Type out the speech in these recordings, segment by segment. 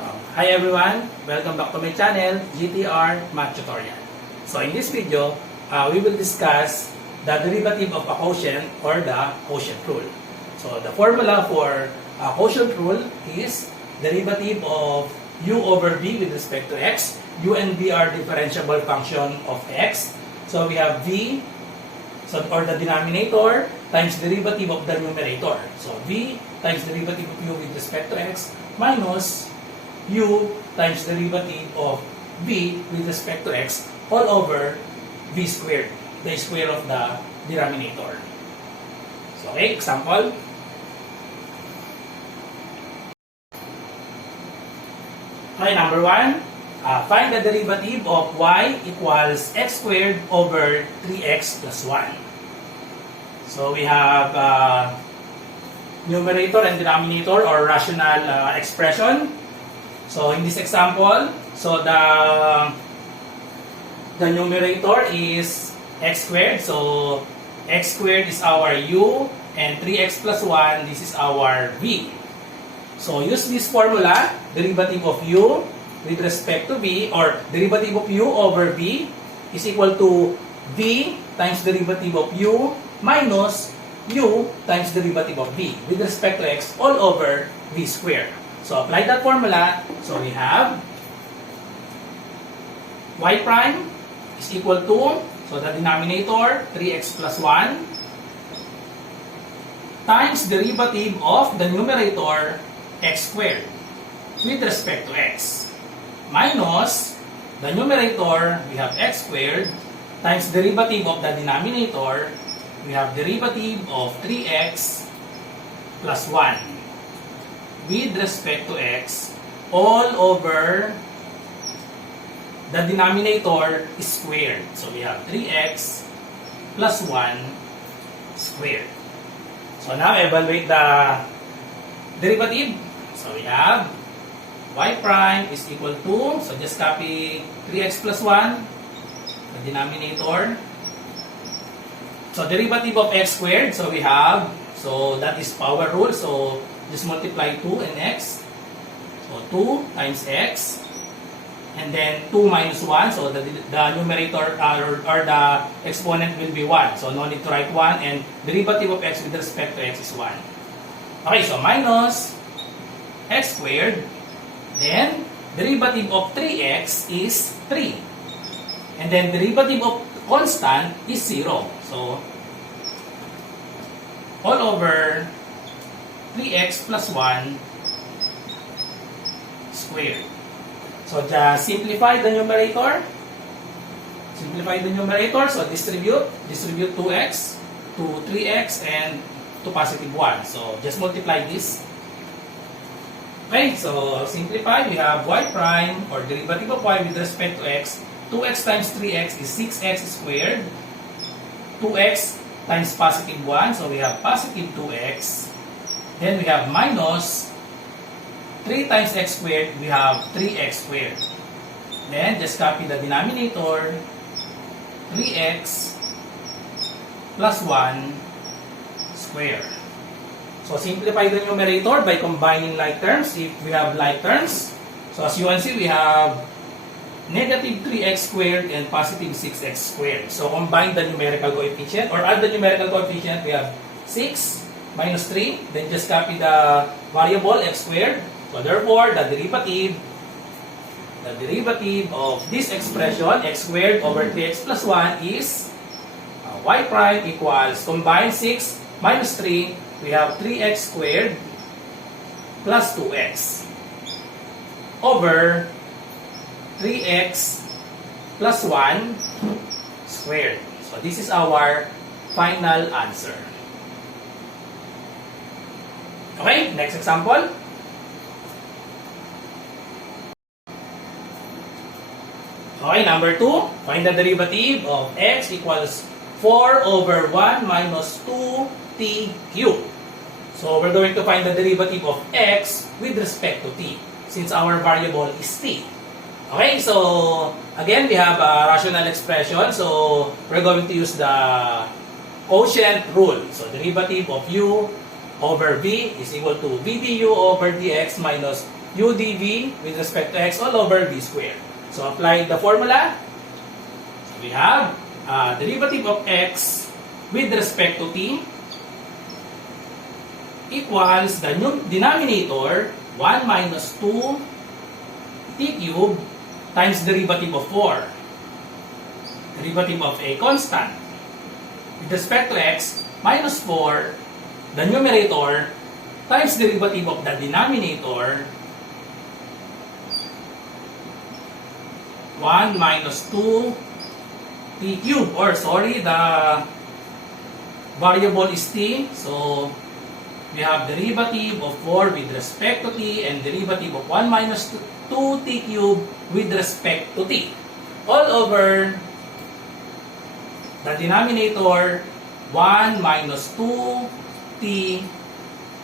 Hi everyone! Welcome back to my channel, GTR Math Tutorial. So in this video, we will discuss the derivative of a quotient or the quotient rule. So the formula for a quotient rule is derivative of u over v with respect to x. U and v are differentiable function of x. So we have v, or the denominator, times derivative of the numerator. So v times derivative of u with respect to x minus u times derivative of v with respect to x all over v squared, the square of the denominator. So, okay, example. Okay, number 1. Find the derivative of y equals x squared over 3x plus 1. So, we have numerator and denominator or rational expression. So in this example, so the numerator is x squared. So x squared is our u and 3x plus 1, this is our v. So use this formula, derivative of u with respect to v, or derivative of u over v is equal to v times derivative of u minus u times derivative of v with respect to x all over v squared. So apply that formula. So we have y prime is equal to, so the denominator 3x plus 1 times derivative of the numerator x squared with respect to x minus the numerator, we have x squared times derivative of the denominator, we have derivative of 3x plus 1 with respect to x all over the denominator is squared. So we have 3x plus 1 squared. So now evaluate the derivative. So we have y prime is equal to, so just copy 3x plus 1, the denominator. So derivative of x squared, so we have, so that is power rule. So just multiply 2 and x. So 2 times x. And then 2 minus 1. So the numerator or the exponent will be 1. So no need to write 1. And derivative of x with respect to x is 1. Okay, so minus x squared. Then derivative of 3x is 3. And then derivative of constant is 0. So all over 3x plus 1 squared. So just simplify the numerator. Simplify the numerator. So distribute 2x to 3x and to positive 1. So just multiply this. Okay, so simplify. We have y prime or derivative of y with respect to x. 2x times 3x is 6x squared. 2x times positive 1. So we have positive 2x. Then we have minus 3 times x squared, we have 3x squared. Then just copy the denominator, 3x plus 1 squared. So simplify the numerator by combining like terms if we have like terms. So as you can see, we have negative 3x squared and positive 6x squared. So combine the numerical coefficient or add the numerical coefficient, we have 6 minus 3, then just copy the variable x squared. So therefore, the derivative of this expression, x squared over 3x plus 1 is y prime equals, combine 6 minus 3, we have 3x squared plus 2x over 3x plus 1 squared. So this is our final answer. Okay, next example. Okay, number 2. Find the derivative of x equals 4 over 1 minus 2t cubed. So we're going to find the derivative of x with respect to t, since our variable is t. Okay, so again, we have a rational expression. So we're going to use the quotient rule. So derivative of u over v is equal to v du over dx minus u dv with respect to x all over v squared. So apply the formula. So we have derivative of x with respect to t equals the denominator 1 minus 2 t cubed times derivative of 4. Derivative of a constant with respect to x minus 4, the numerator times derivative of the denominator 1 minus 2 t cubed, or sorry, the variable is t, so we have derivative of 4 with respect to t and derivative of 1 minus 2 t cubed with respect to t all over the denominator 1 minus 2 t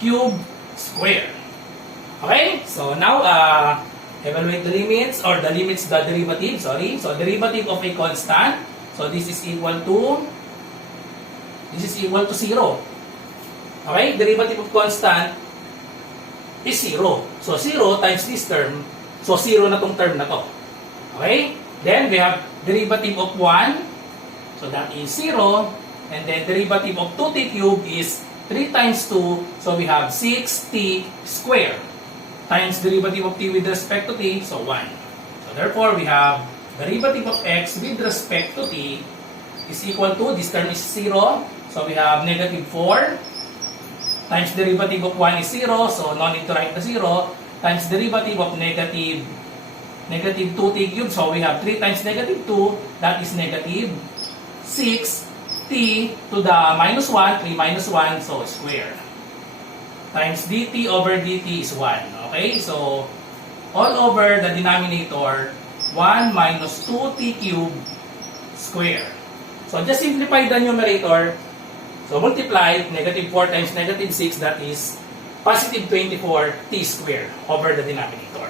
cubed square. Okay? So now, evaluate the limits, or the limits, the derivative, sorry. So derivative of a constant, so this is equal to 0. Okay? Derivative of constant is 0. So 0 times this term, so 0 na tong term na to. Okay? Then we have derivative of 1, so that is 0. And then derivative of 2t cubed is 3 times 2, so we have 6t squared times derivative of t with respect to t, so 1. So therefore, we have derivative of x with respect to t is equal to, this term is 0, so we have negative 4 times derivative of 1 is 0, so no need to write the 0, times derivative of negative 2t cubed, so we have 3 times negative 2, that is negative 6t to the minus 1, 3 minus 1, so square. Times dt over dt is 1. Okay, so all over the denominator 1 minus 2t cubed square. So just simplify the numerator. So multiply negative 4 times negative 6, that is positive 24t squared over the denominator.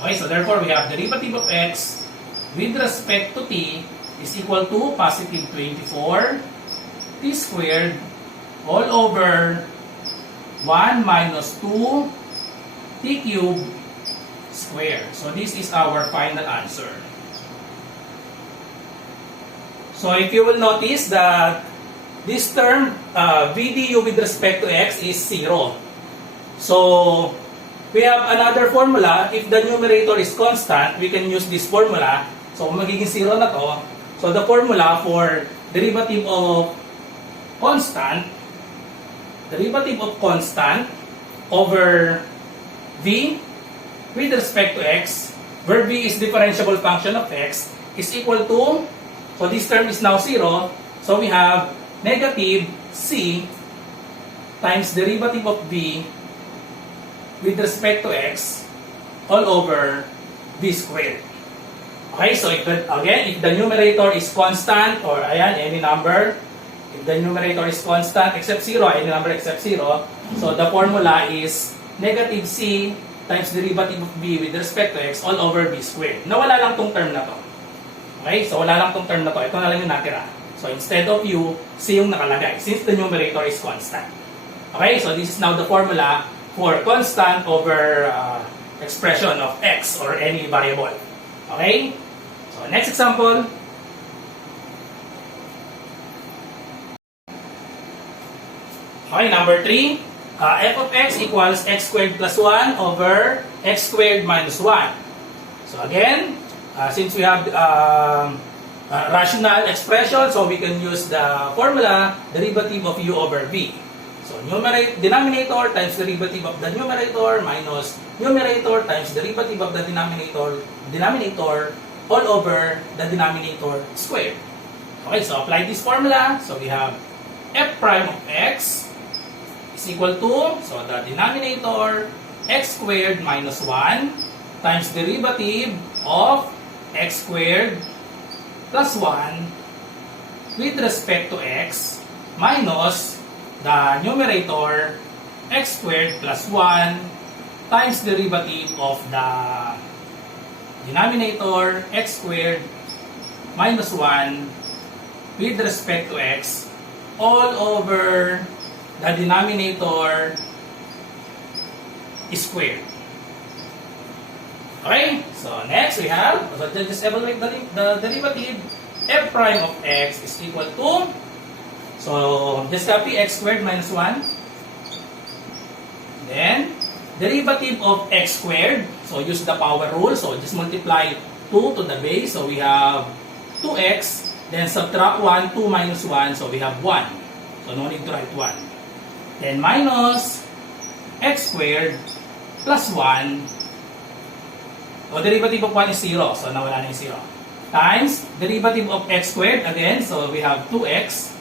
Okay, so therefore we have derivative of x with respect to t is equal to positive 24t squared all over 1 minus 2t cubed squared. So this is our final answer. So if you will notice that this term VDU with respect to x is 0. So we have another formula. If the numerator is constant, we can use this formula. So magiging 0 na to. So the formula for derivative of constant over v with respect to x, where v is differentiable function of x, is equal to, so this term is now 0, so we have negative c times derivative of v with respect to x all over v squared. Okay, so if the numerator is constant, or ayan, any number, if the numerator is constant except 0, any number except 0, so the formula is negative c times derivative of v with respect to x all over v squared. Nawala lang tong term na to. Okay, so wala lang tong term na to. Ito na lang yung natira. So instead of u, c yung nakalagay since the numerator is constant. Okay, so this is now the formula for constant over expression of x or any variable. Okay? So next example. Okay, number 3. F of x equals x squared plus 1 over x squared minus 1. So again, since we have rational expression, so we can use the formula derivative of u over v. So denominator times derivative of the numerator minus numerator times derivative of the denominator all over the denominator squared. Okay, so apply this formula. So we have f prime of x is equal to, so the denominator x squared minus 1 times derivative of x squared plus 1 with respect to x minus the numerator x squared plus 1 times derivative of the denominator x squared minus 1 with respect to x all over the denominator squared. Okay, so next we have, so just evaluate the derivative. F prime of x is equal to, so just copy x squared minus 1. Then, derivative of x squared, so use the power rule, so just multiply 2 to the base, so we have 2x, then subtract 1, 2 minus 1, so we have 1. So no need to write 1. Then minus x squared plus 1, so derivative of 1 is 0, so nawala na yung 0. Times derivative of x squared, again, so we have 2x,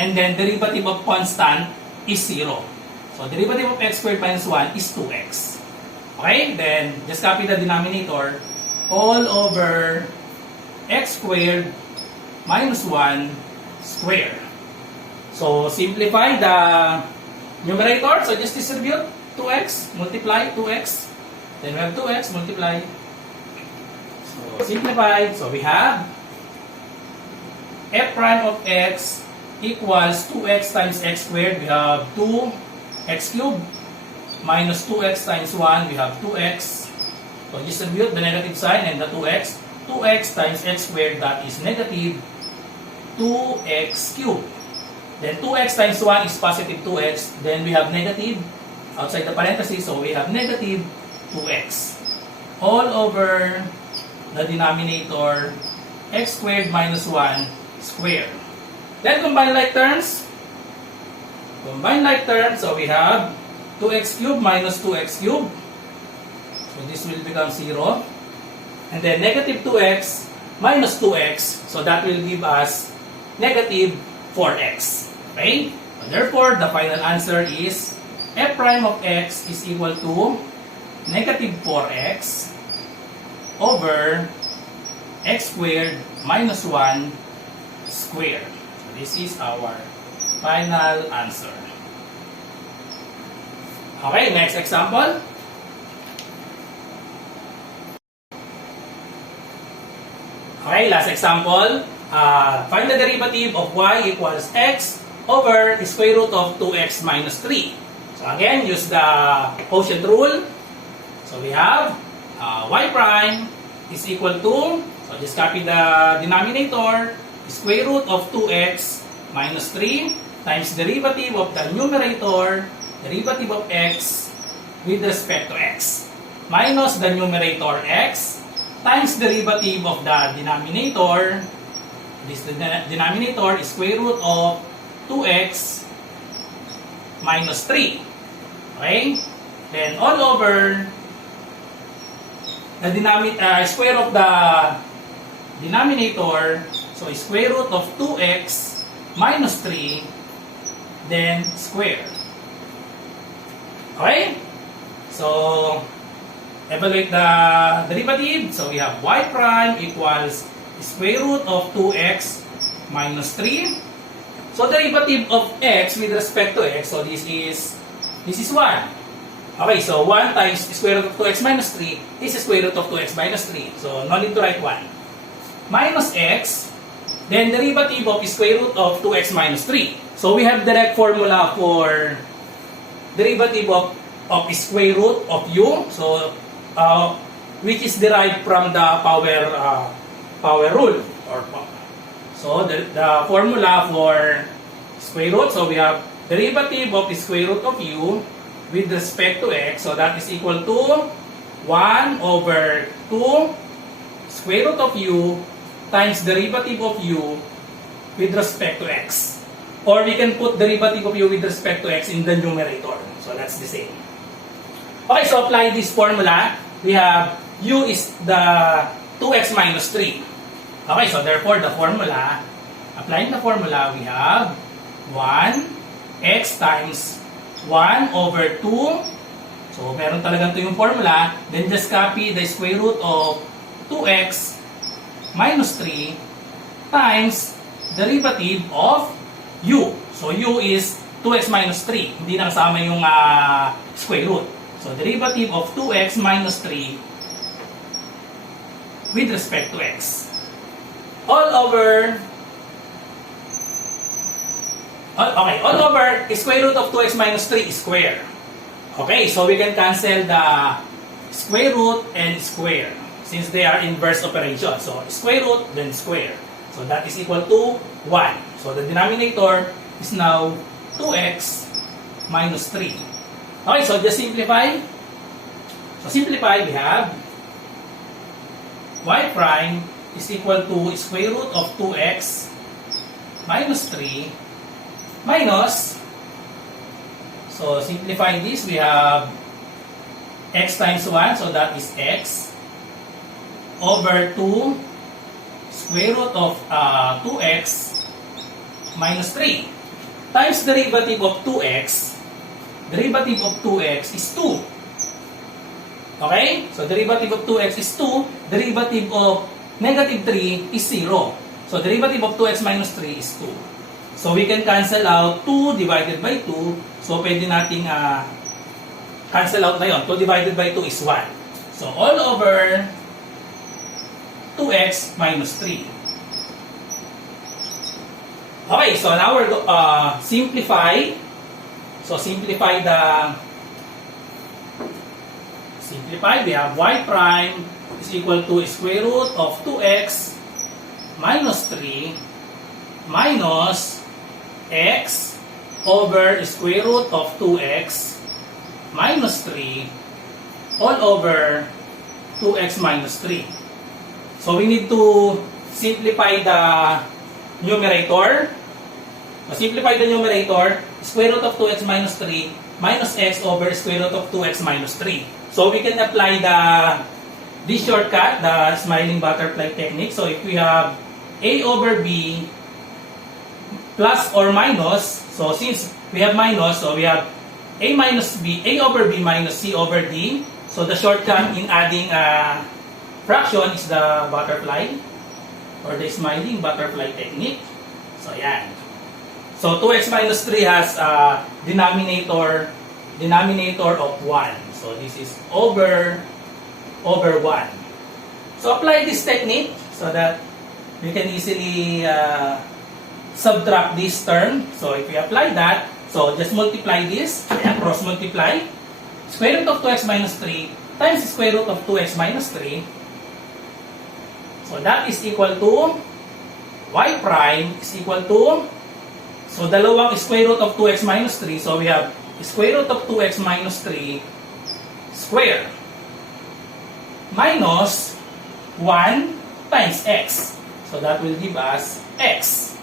and then derivative of constant is 0. So, derivative of x squared minus 1 is 2x. Okay? Then, just copy the denominator. All over x squared minus 1 square. So, simplify the numerator. So, just distribute 2x, multiply 2x. Then, we have 2x, multiply. So, simplify. So, we have f prime of x equals 2x times x squared. We have 2x cubed minus 2x times 1, we have 2x. So distribute the negative sign and the 2x. 2x times x squared, that is negative 2x cubed. Then 2x times 1 is positive 2x. Then we have negative outside the parenthesis, so we have negative 2x. All over the denominator, x squared minus 1 squared. Then combine like terms. Combine like terms, so we have 2x cubed minus 2x cubed. So this will become 0. And then negative 2x minus 2x, so that will give us negative 4x. Okay? So therefore, the final answer is f prime of x is equal to negative 4x over x squared minus 1 squared. So this is our final answer. Okay, next example. Okay, last example. Find the derivative of y equals x over the square root of 2x minus 3. So again, use the quotient rule. So we have y prime is equal to, so just copy the denominator, square root of 2x minus 3 times derivative of the numerator, derivative of x with respect to x, minus the numerator x times derivative of the denominator. This denominator is square root of 2x minus 3. Okay? Then all over the square of the denominator, so square root of 2x minus 3, then square. Okay? So, evaluate the derivative. So, we have y prime equals square root of 2x minus 3. So, derivative of x with respect to x, so this is 1. Okay, so 1 times square root of 2x minus 3 is square root of 2x minus 3. So, no need to write 1. Minus x, then derivative of square root of 2x minus 3. So, we have direct formula for derivative of square root of u. So, which is derived from the power rule. So, the formula for square root, so we have derivative of square root of u with respect to x. So, that is equal to 1 over 2 square root of u times derivative of u with respect to x. Or we can put derivative of u with respect to x in the numerator. So that's the same. Okay, so apply this formula. We have u is the 2x minus 3. Okay, so therefore the formula, applying the formula, we have 1x times 1 over 2. So meron talagang ito yung formula. Then just copy the square root of 2x minus 3 times derivative of u. So, u is 2x minus 3. Hindi na kasama yung square root. So, derivative of 2x minus 3 with respect to x. All over square root of 2x minus 3 is square. Okay, so we can cancel the square root and square, since they are inverse operation. So, square root, then square. So, that is equal to 1. So, the denominator is now 2x minus 3. Okay, so just simplify. So, simplify, we have y prime is equal to square root of 2x minus 3 minus, so simplify this, we have x times 1, so that is x, over 2 square root of 2x minus 3 times derivative of 2x. Derivative of 2x is 2. Okay? So derivative of 2x is 2. Derivative of negative 3 is 0. So derivative of 2x minus 3 is 2. So we can cancel out 2 divided by 2. So pwede nating cancel out na yun. 2 divided by 2 is 1. So all over 2x minus 3. Okay, so now we're simplify. So simplify, we have y prime is equal to square root of 2x minus 3 minus x over square root of 2x minus 3 all over 2x minus 3. So we need to simplify the numerator. Simplify the numerator, square root of 2x minus 3 minus x over square root of 2x minus 3. So we can apply this shortcut, the smiling butterfly technique. So if we have a over b plus or minus, so since we have minus, so we have a minus b, a over b minus c over d. So the shortcut in adding a fraction is the butterfly or the smiling butterfly technique. So yan. So 2x minus 3 has a denominator of 1. So this is over 1. So apply this technique so that you can easily subtract this term. So if we apply that, so just multiply this, ayan, cross multiply. Square root of 2x minus 3 times square root of 2x minus 3. So that is equal to y prime is equal to, so dalawang square root of 2x minus 3. So we have square root of 2x minus 3 square minus 1 times x. So that will give us x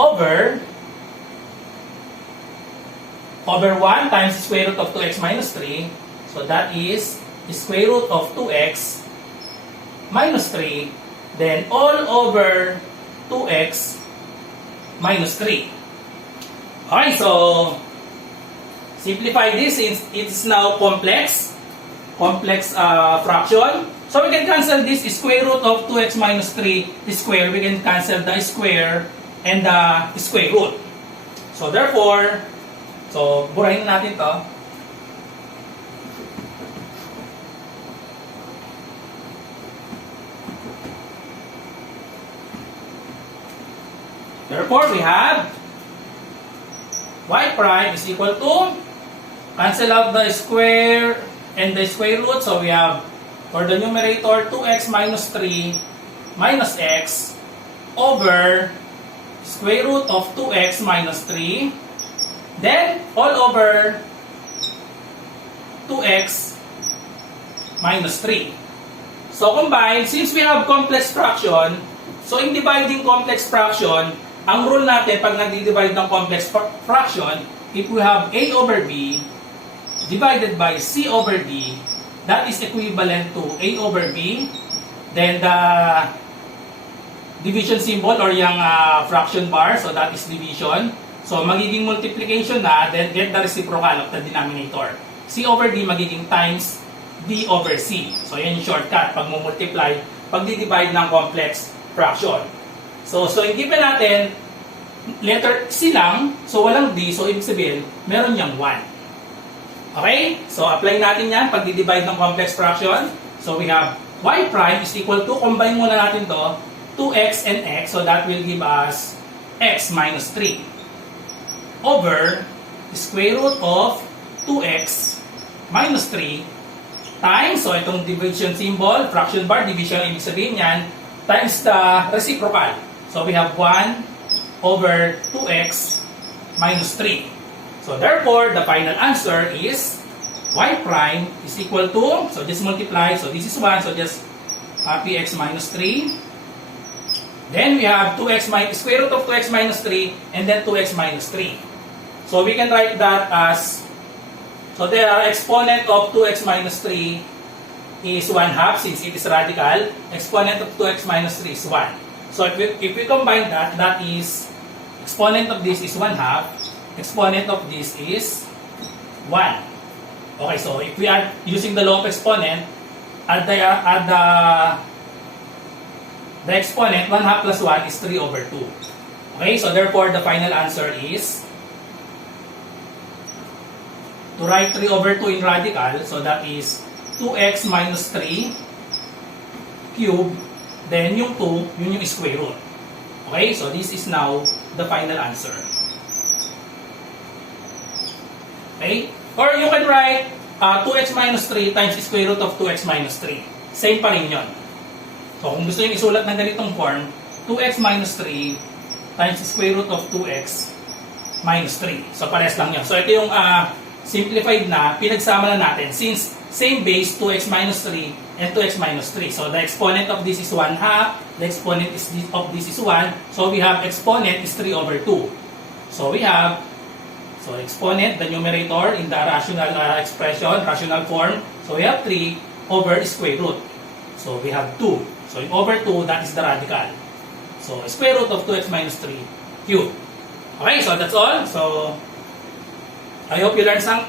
over 1 times square root of 2x minus 3. So that is square root of 2x minus 3, then all over 2x minus 3. Okay, so simplify this since it's now complex fraction. So we can cancel this square root of 2x minus 3 square. We can cancel the square and the square root. So therefore, so burahin na natin to. Therefore, we have y prime is equal to, cancel out the square and the square root. So we have, for the numerator, 2x minus 3 minus x over square root of 2x minus 3. Then, all over 2x minus 3. So combine, since we have complex fraction, so in dividing complex fraction, ang rule natin pag nagdi-divide ng complex fraction, if we have a over b divided by c over d, that is equivalent to a over b, then the division symbol or yung fraction bar, so that is division. So magiging multiplication na, then get the reciprocal of the denominator. C over d magiging times d over c. So yan yung shortcut pag multiply, pag di-divide ng complex fraction. So yung given natin, letter C lang, so walang D, so ibig sabihin, meron niyang 1. Okay? So apply natin yan pag di-divide ng complex fraction. So we have y prime is equal to, combine muna natin to, 2x and x, so that will give us x minus 3 over square root of 2x minus 3 times, so itong division symbol, fraction bar, division, ibig sabihin yan, times the reciprocal. So we have 1 over 2x minus 3. So therefore, the final answer is y prime is equal to, so just multiply, so this is 1, so just px minus 3. Then we have 2x minus, square root of 2x minus 3, and then 2x minus 3. So we can write that as, so there are exponent of 2x minus 3 is 1 half since it is radical. Exponent of 2x minus 3 is 1. So if we combine that, that is, exponent of this is 1 half, exponent of this is 1. Okay, so if we are using the law of exponent, add the exponent, 1 half plus 1 is 3 over 2. Okay, so therefore the final answer is, to write 3 over 2 in radical, so that is 2x minus 3 cube, then yung 2, yun yung square root. Okay, so this is now the final answer. Okay, or you can write 2x minus 3 times square root of 2x minus 3. Same pa rin yun. So kung gusto nyo isulat ng ganitong form, 2x minus 3 times square root of 2x minus 3. So pares lang yun. So ito yung simplified na, pinagsama na natin since same base, 2x minus 3 and 2x minus 3. So the exponent of this is 1 half, the exponent of this is 1. So we have exponent is 3 over 2. So we have, so exponent, the numerator in the rational expression, rational form. So we have 3 over square root. So we have 2. So in over 2, that is the radical. So square root of 2x minus 3 cube. Okay, so that's all. So I hope you learned some.